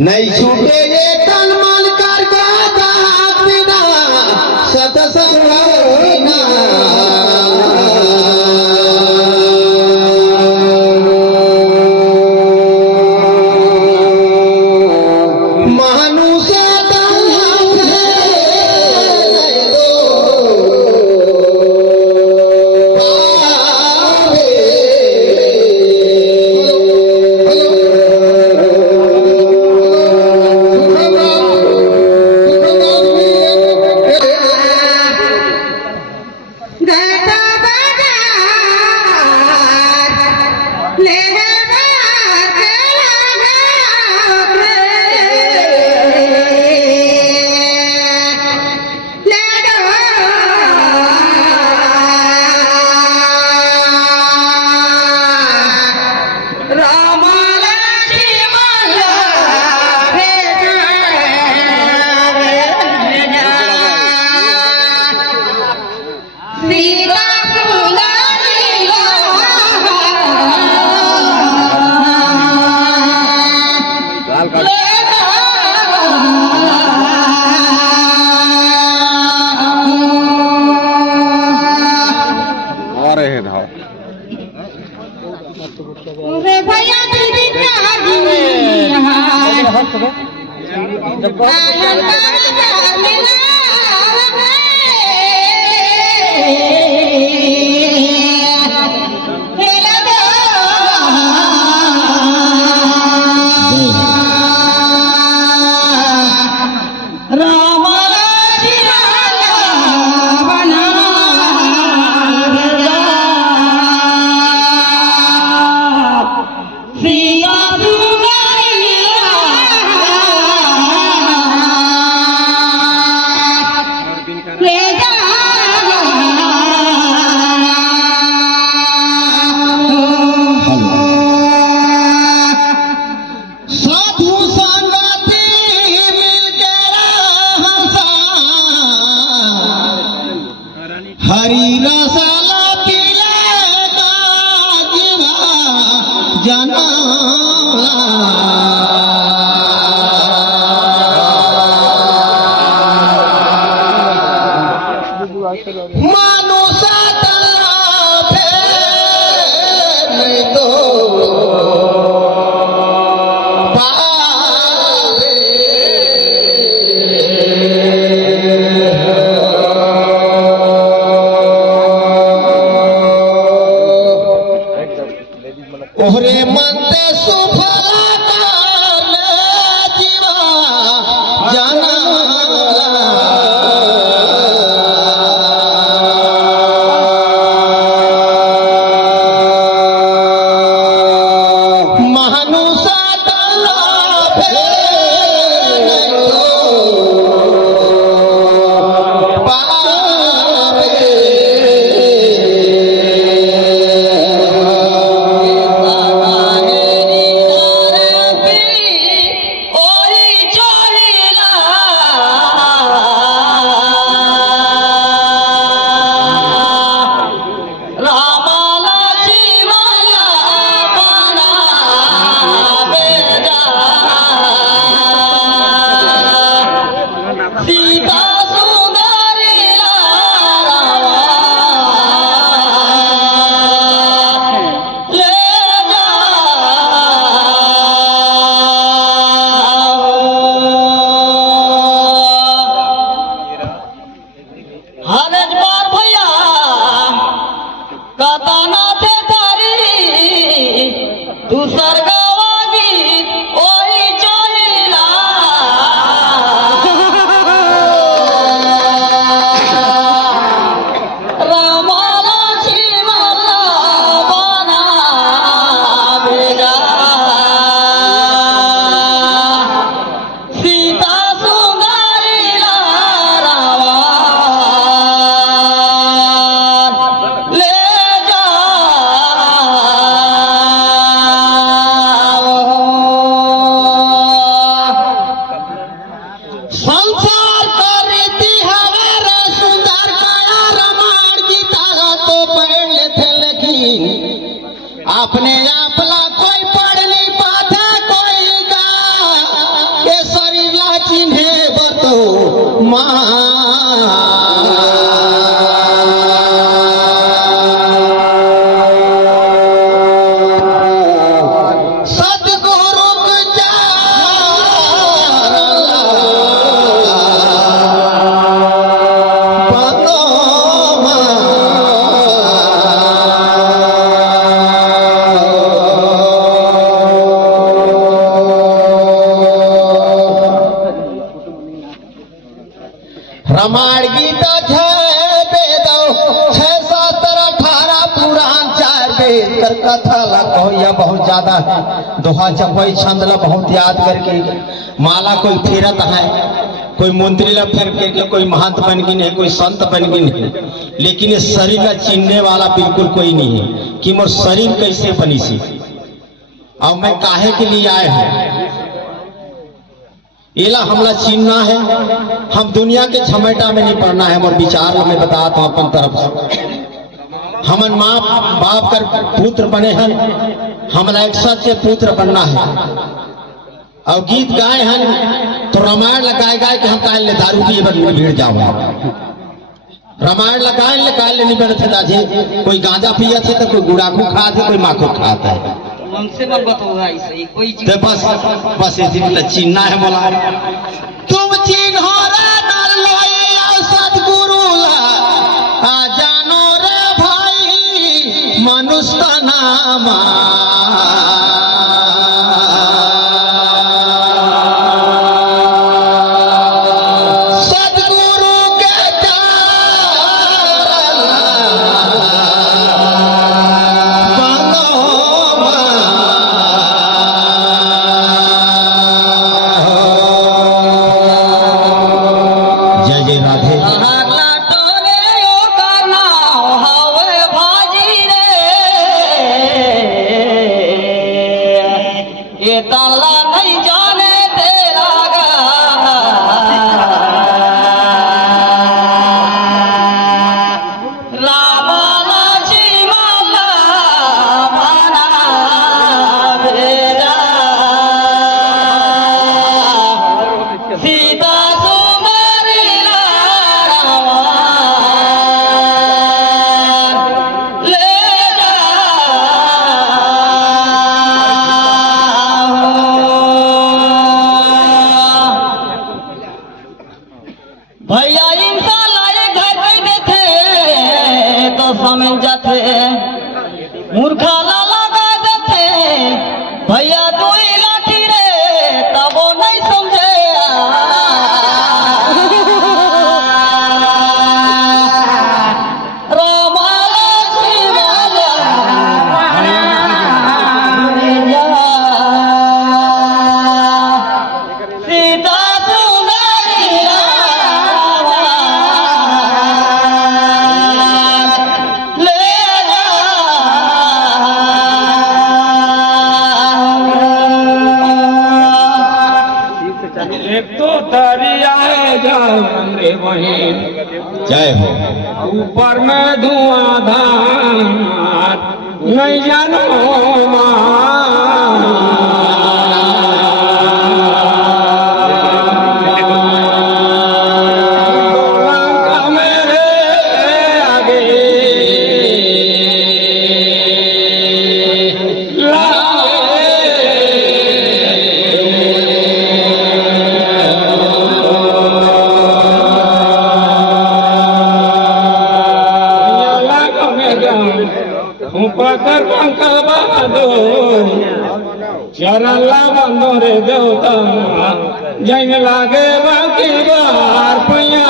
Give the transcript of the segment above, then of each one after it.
नहीं छूटे ये तन मन कर बिना सतसंग बिना अपने आपला कोई पढ़ नहीं पाता कोई का कर कथा ला कहो या बहुत ज्यादा है दोहा चपई छंद ला बहुत याद करके माला कोई फेरत है, कोई मंत्री ला फेर के कोई महंत बन गई है, कोई संत बन गई है, लेकिन इस शरीर का चिन्हने वाला बिल्कुल कोई नहीं है कि मोर शरीर कैसे बनी सी और मैं काहे के लिए आए हैं। एला हमला चिन्हना है, हम दुनिया के झमेटा में नहीं पड़ना है। और विचार में बताता हूं अपन तरफ से हमन माँ बाप कर पुत्र बने हैं, हमारा एक सच्चे पुत्र बनना है। और गीत गाए हैं तो रामायण लगाए गाए कि हम काल ले दारू पिए बन भीड़ जाओ, रामायण लगाए ले नहीं बैठे दाजे, कोई गांजा पिया थे तो कोई गुड़ाखू खा थे, कोई माखो खाता है। हमसे मत बताओ ऐसे कोई चीज बस ऐसी चिन्हना है बोला तुम चिन्हो रे नर लोई सतगुरु ला जानो रे भाई मनुष्य का नाम भैया इंसान लाए घर बैठे थे तो समझ जाते मूर्खा लगा देते भैया तू ही लाठी रे तब वो नहीं समझे जय हो ऊपर में धुआंधार नहीं जानो पकर पंख बांधो चरण बंधो रे देवता जैन लागे बाकी बार पैया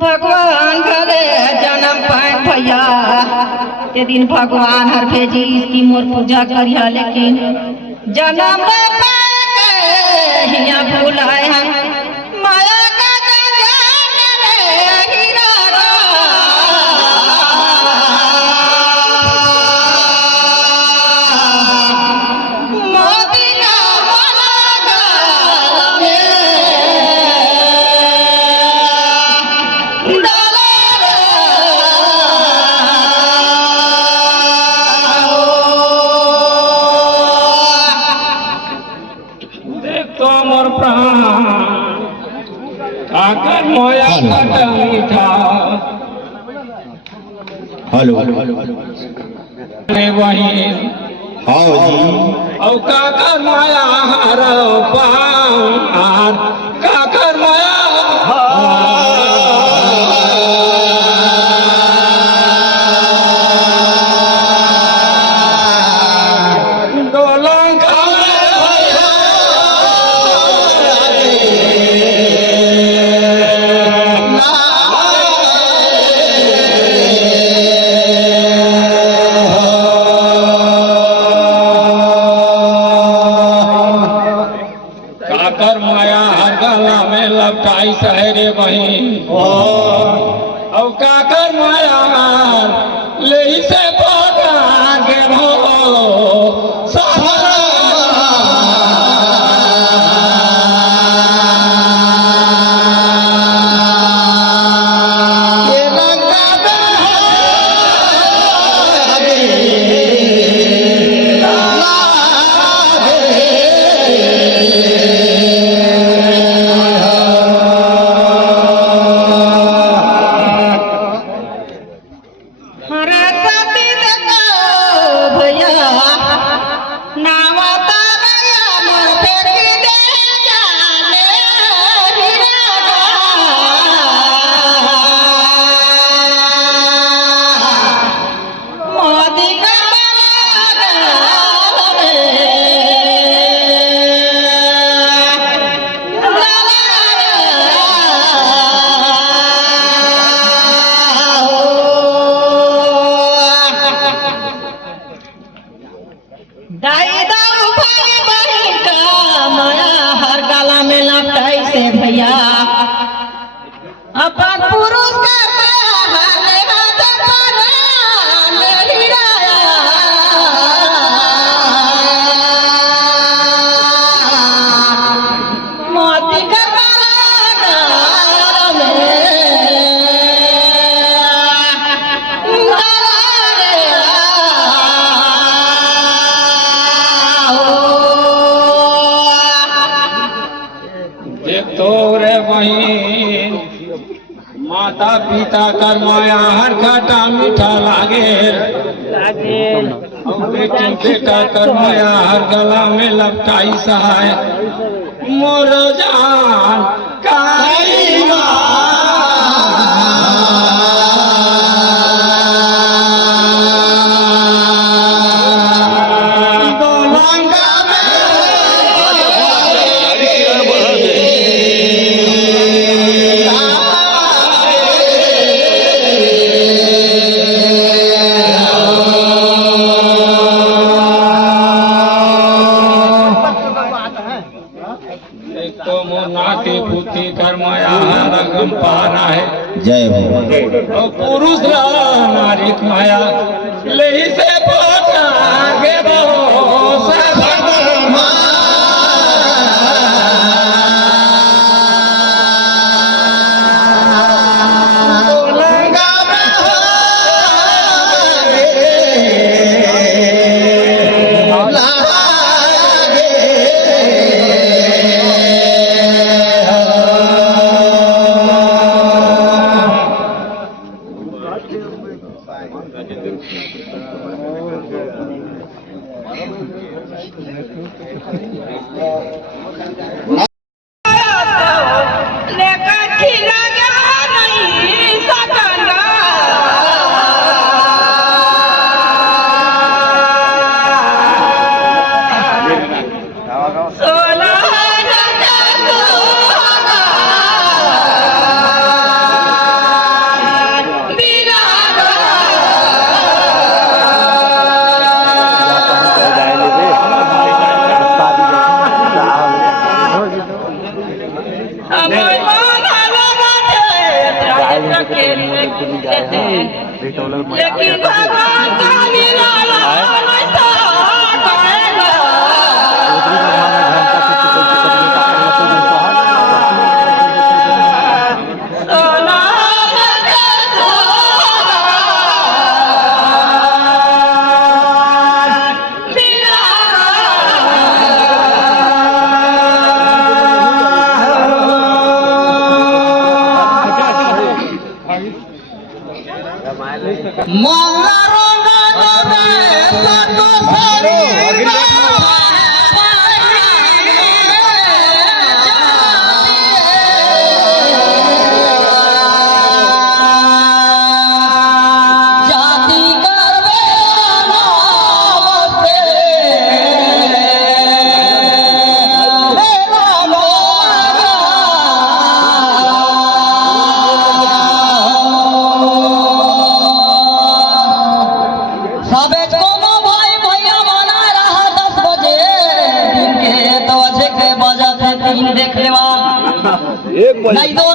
भगवान करे जन्म पाए भैया ते दिन भगवान हर भेजी इसकी मोर पूजा करिया लेकिन जन्म हिया भूलाए हैं माया का जंजाल रे हीरा हेलो रे वही हाँ जी औ काकर माया हर पार काकर माया डोलंग काकर माया हर गला में लपटाई सहरे वही औ काकर माया ले से बोगा गे भो सहारा भैया अपन पुरुष का हरे हाथ पर लहराया मोती का गाल तोरे वही माता पिता कर माया हर खटा मीठा लागे बेटी बेटा कर माया हर गला में लपटाई सहाय मोर जान काई तो नाती पुती कर माया रकम पाना है जय हो और पुरुष नारी माया ले से पोटा गे बहो सब लेकिन भगवान का निराला ऐसा पाएगा सोना मंगारो नारे सतो सरी जाति करवे नमस्ते सबे कोनो भाई भैया बना रहा 10 बजे दिन के तो बजे के बजा थे 3 देख लेवा नहीं दो